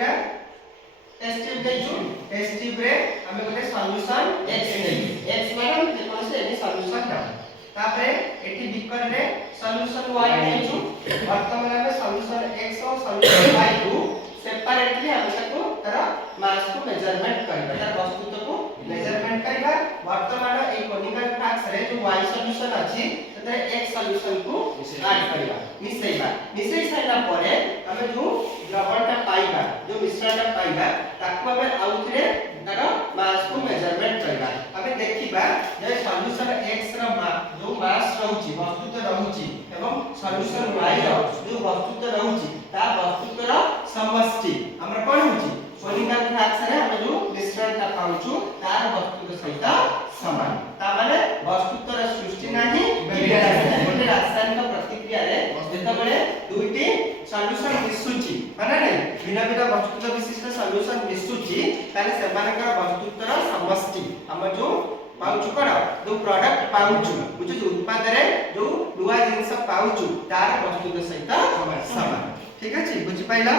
एटा test tube देछु test tube रे हमें गोटे सॉल्यूशन x नेली x मतलब जे कोन से एनी सॉल्यूशन ना तापरे एठी बीकर रे सॉल्यूशन y नेछु वर्तमान में सॉल्यूशन x और सॉल्यूशन y को सेपरेटली हम ताको तार मास को मेजरमेंट करबा तार वस्तुत्व को मेजरमेंट करबा वर्तमान ए कोनिकल फ्लक्स रे जो y सॉल्यूशन अछि ततरे x सॉल्यूशन को ऐड करबा मिसई साइला परे हम जो द्रवणटा पाइबा जो मिश्रणटा पाइबा ताको हमें आउथरे तार मास को मेजरमेंट करबा हमें देखिबा जे सॉल्यूशन x रा जो मास रहउची वस्तुत्व रहउची एवं सॉल्यूशन y रा जो वस्तुत्व रहउची ता वस्तुत्व रा समष्टि हमरा कोन होची कोनिकल फ्लक्स रे हम जो मिश्रणटा पाउछु तार वस्तुत्व सहित समान ता माने वस्तुत्व रा सृष्टि नाही विनाश गोटे रासायनिक प्रतिक्रिया रे जेतबेले दुईटी सॉल्यूशन मिसुची माने नै बिना बिना वस्तुत्व विशिष्ट सॉल्यूशन मिसुची ताले सेमानकर वस्तुत्व रा समष्टि हम जो पाउछु कोन जो प्रोडक्ट पाउछु बुझु जो उत्पाद रे जो दुआ जिंस पाउछु तार वस्तुत्व सहित समान ठीक अछि बुझि पाइला